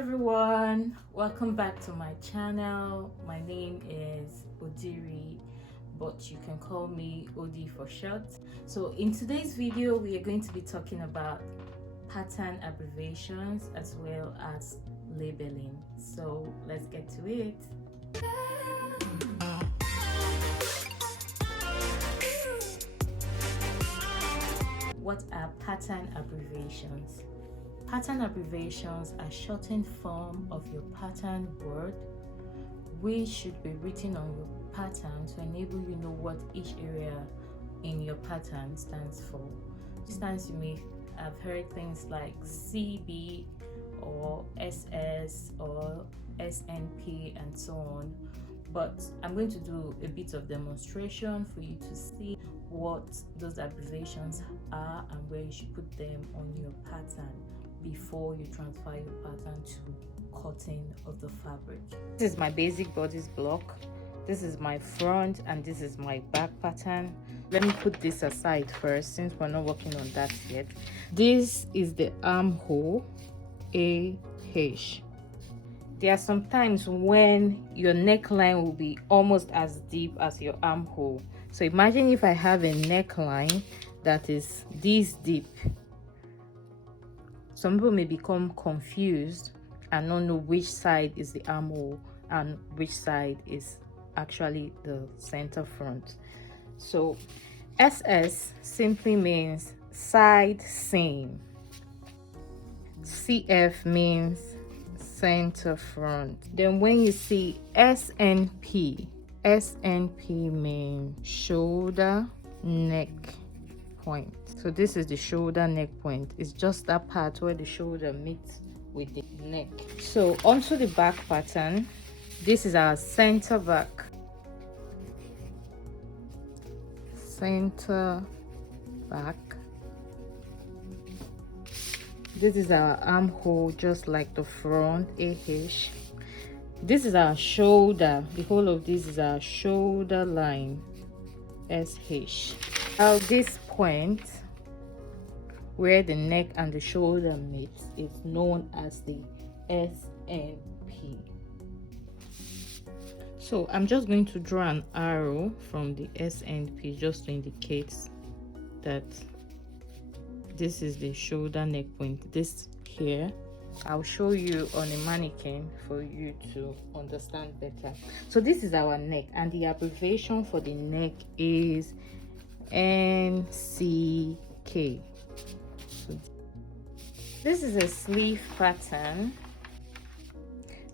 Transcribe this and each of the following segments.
everyone, welcome back to my channel. My name is Odiri, but you can call me Odi for short. So in today's video we are going to be talking about pattern abbreviations as well as labeling. So let's get to it. What are pattern abbreviations? Pattern abbreviations are shortened form of your pattern word, which should be written on your pattern to enable you know what each area in your pattern stands for. For instance, you may have heard things like CB or SS or SNP and so on, but I'm going to do a bit of demonstration for you to see what those abbreviations are and where you should put them on your pattern before you transfer your pattern to cutting of the fabric. This is my basic bodice block, this is my front, and this is my back pattern. Let me put this aside first since we're not working on that yet. This is the armhole, AH. There are some times when your neckline will be almost as deep as your armhole. So imagine if I have a neckline that is this deep. Some people may become confused and not know which side is the armhole and which side is actually the center front. So SS simply means side seam. CF means center front. Then when you see SNP, SNP means shoulder neck point. So this is the shoulder neck point. It's just that part where the shoulder meets with the neck. So onto the back pattern. This is our center back, center back. This is our armhole, just like the front, AH. This is our shoulder. The whole of this is our shoulder line, SH. Now this point where the neck and the shoulder meet is known as the SNP. So I'm just going to draw an arrow from the SNP just to indicate that this is the shoulder neck point. This here, I'll show you on a mannequin for you to understand better. So this is our neck, and the abbreviation for the neck is NCK. So this is a sleeve pattern.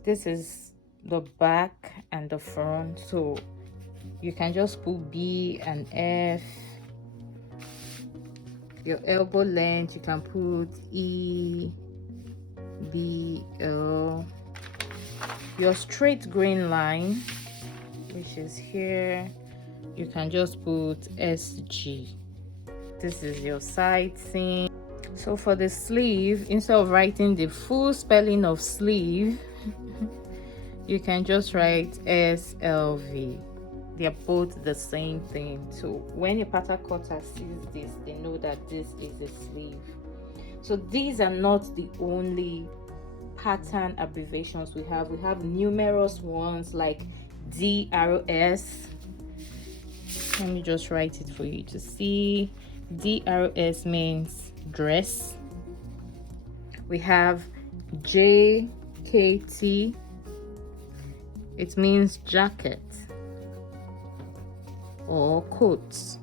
This is the back and the front, so you can just put B and F. Your elbow length, you can put E, B, L. Your straight grain line, which is here, you can just put SG. This is your side seam. So for the sleeve, instead of writing the full spelling of sleeve, you can just write SLV. They are both the same thing. So when a pattern cutter sees this, they know that this is a sleeve. So these are not the only pattern abbreviations we have. We have numerous ones like DRS. Let me just write it for you to see. DRS means dress. We have JKT. It means jacket or coats.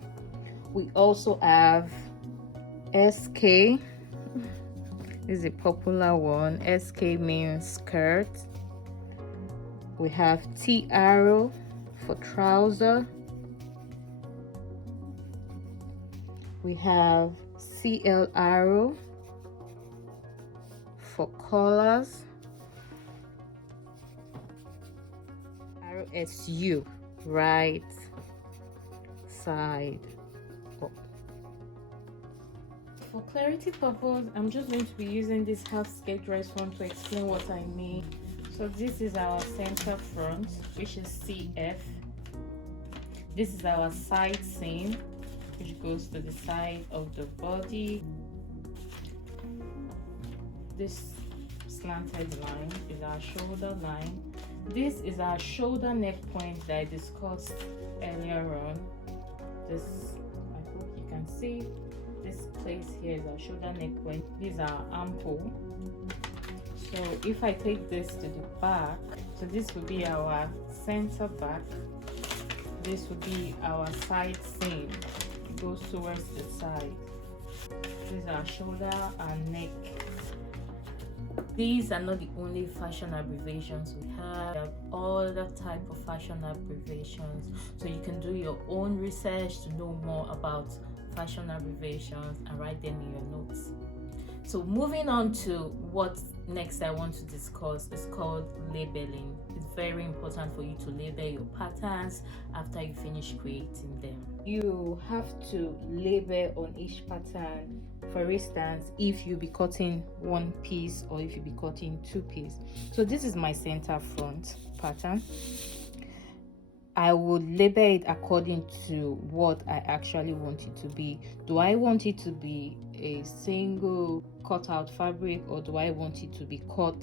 We also have SK. This is a popular one. SK means skirt. We have TR for trouser. We have CLR for collars. RSU, right side up. For clarity purpose, I'm just going to be using this half skirt dress one to explain what I mean. So this is our center front, which is CF. This is our side seam, which goes to the side of the body. This slanted line is our shoulder line. This is our shoulder neck point that I discussed earlier on. This, I hope you can see, this place here is our shoulder neck point. This is our armhole. So if I take this to the back, so this will be our center back. This will be our side seam. It goes towards the side. This is our shoulder and neck. These are not the only fashion abbreviations we have. We have all other type of fashion abbreviations. So you can do your own research to know more about fashion abbreviations and write them in your notes. So moving on to what next I want to discuss is called labeling. It's very important for you to label your patterns after you finish creating them. You have to label on each pattern. For instance, if you be cutting one piece or if you be cutting two pieces. So this is my center front pattern. I would label it according to what I actually want it to be. Do I want it to be a single cut out fabric, or do I want it to be cut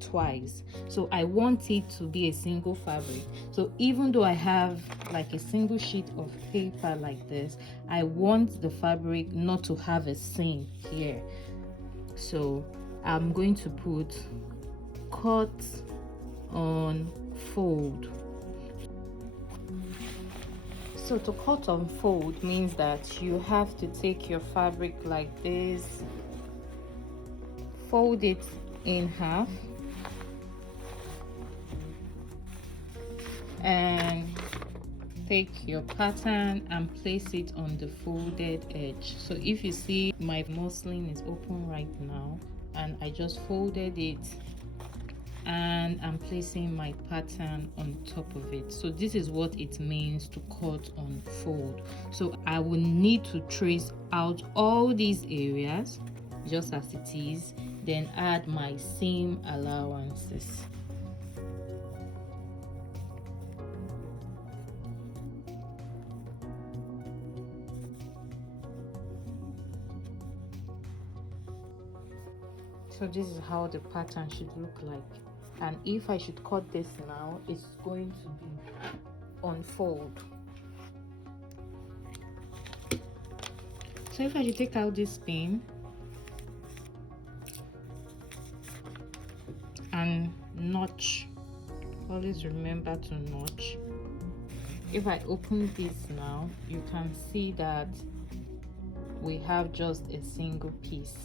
twice? So I want it to be a single fabric. So even though I have like a single sheet of paper like this, I want the fabric not to have a seam here. So I'm going to put cut on fold. So to cut on fold means that you have to take your fabric like this, fold it in half, and take your pattern and place it on the folded edge. So if you see, my muslin is open right now, and I just folded it and I'm placing my pattern on top of it. So this is what it means to cut on fold. So I will need to trace out all these areas just as it is, then add my seam allowances. So this is how the pattern should look like. And if I should cut this now, it's going to be on fold. So if I should take out this pin and notch, always remember to notch. If I open this now, you can see that we have just a single piece.